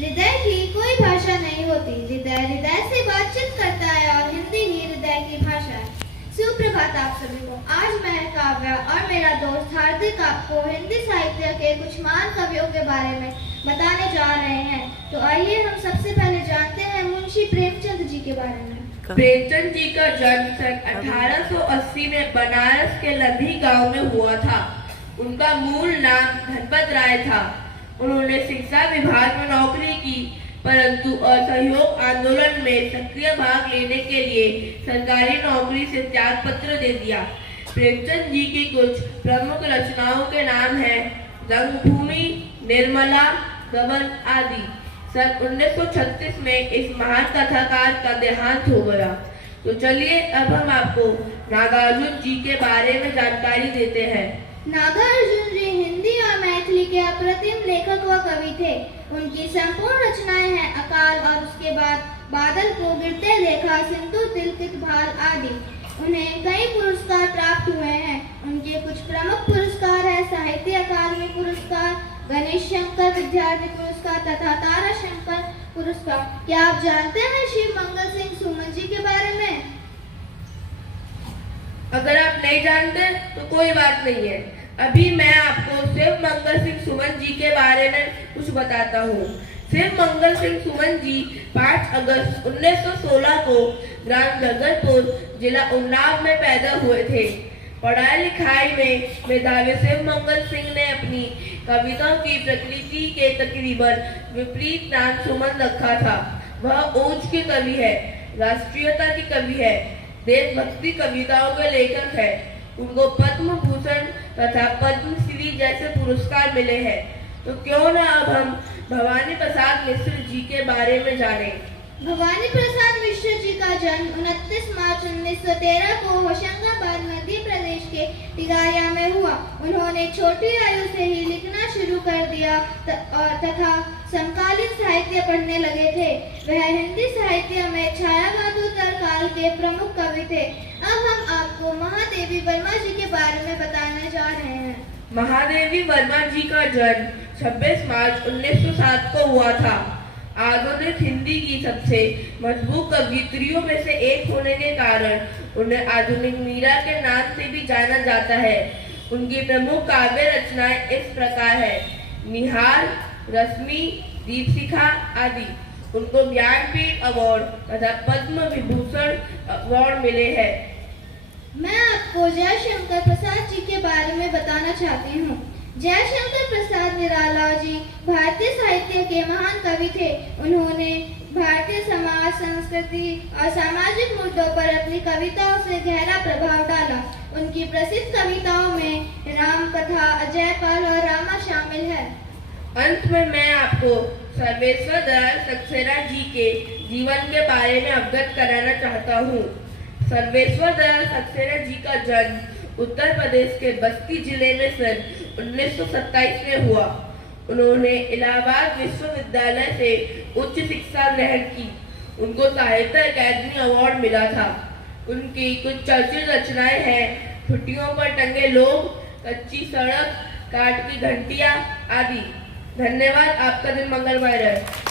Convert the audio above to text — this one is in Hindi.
हृदय की कोई भाषा नहीं होती। हृदय हृदय से बातचीत करता है और हिंदी ही हृदय की भाषा है। सुप्रभात आप सभी को। आज मैं काव्या और मेरा दोस्त हार्दिक आपको हिंदी साहित्य के कुछ महान कवियों के बारे में बताने जा रहे हैं। तो आइए हम सबसे पहले जानते हैं मुंशी प्रेमचंद जी के बारे में। प्रेमचंद जी का जन्म सन 1880 में बनारस के लधी गांव में हुआ था। उनका मूल नाम धनपत राय था। उन्होंने शिक्षा विभाग में नौकरी की, परंतु असहयोग आंदोलन में सक्रिय भाग लेने के लिए सरकारी नौकरी से त्याग पत्र दे दिया। प्रेमचंद जी की कुछ प्रमुख रचनाओं के नाम हैं रंगभूमि, निर्मला, गबन आदि। सन 1936 में इस महान कथाकार का देहांत हो गया। तो चलिए अब हम आपको नागार्जुन जी के बारे में जानकारी देते हैं। नागार्जुन जी हिंदी और मैथिली के अप्रतिम लेखक व कवि थे। उनकी संपूर्ण रचनाएं हैं अकाल और उसके बाद बादल को गिरते देखा, सिंधु तिलकित भाल आदि। उन्हें कई पुरस्कार प्राप्त हुए हैं। उनके कुछ प्रमुख पुरस्कार है साहित्य अकादमी पुरस्कार, गणेश शंकर विद्यार्थी पुरस्कार तथा तारा शंकर पुरस्कार। क्या आप जानते हैं शिव मंगल सिंह सुमन जी के बारे में? अगर आप नहीं जानते तो कोई बात नहीं है। अभी मैं आपको शिव मंगल सिंह सुमन जी के बारे में कुछ बताता हूँ। शिव मंगल सिंह सुमन जी 5 अगस्त 1916 को ग्राम जगतपुर जिला उन्नाव में पैदा हुए थे। पढ़ाई लिखाई में मेधावी शिव मंगल सिंह ने अपनी कविताओं की प्रकृति के तकरीबन विपरीत नाम सुमन रखा था। वह ऊंच के कवि है, राष्ट्रीयता की कवि है, देशभक्ति कविताओं के लेखक है। उनको पद्म भूषण तथा पद्मश्री जैसे पुरस्कार मिले हैं। तो क्यों न अब हम भवानी प्रसाद मिश्र जी के बारे में जानें। भवानी प्रसाद मिश्र जी का जन्म 29 मार्च 1913 को होशंगाबाद मध्य प्रदेश के तिगारिया में हुआ। उन्होंने छोटी आयु से ही लिखना शुरू कर दिया तथा समकालीन साहित्य पढ़ने लगे थे। वह हिंदी साहित्य में छायावादोत्तर काल के प्रमुख कवि थे। अब हम आपको महादेवी वर्मा जी के बारे में बताने जा रहे हैं। महादेवी वर्मा जी का जन्म 26 मार्च 1907 को हुआ था। आधुनिक हिंदी की सबसे मजबूत कवियत्रियों में से एक होने के कारण उन्हें आधुनिक मीरा के नाम से भी जाना जाता है। उनकी प्रमुख काव्य रचनाएं इस प्रकार है निहार, रश्मि, दीपशिखा आदि। उनको ज्ञानपीठ अवार्ड तथा पद्म विभूषण अवार्ड मिले हैं। मैं आपको जयशंकर प्रसाद जी के बारे में बताना चाहती हूँ। जयशंकर प्रसाद निराला जी भारतीय साहित्य के महान कवि थे। उन्होंने भारतीय समाज, संस्कृति और सामाजिक मुद्दों पर अपनी कविताओं से गहरा प्रभाव डाला। उनकी प्रसिद्ध कविताओं में राम कथा, अजयपाल और रामा शामिल है। अंत में मैं आपको सर्वेश्वर दयाल सक्सेना जी के जीवन के बारे में अवगत कराना चाहता हूँ। सर्वेश्वर दयाल सक्सेना जी का जन्म उत्तर प्रदेश के बस्ती जिले में सन 1927 में हुआ। उन्होंने इलाहाबाद विश्वविद्यालय से उच्च शिक्षा ग्रहण की। उनको साहित्य अकादमी अवार्ड मिला था। उनकी कुछ चर्चित रचनाएं हैं छुट्टियों पर टंगे लोग, कच्ची सड़क, काठ की घंटियां आदि। धन्यवाद। आपका दिन मंगलमय रहे।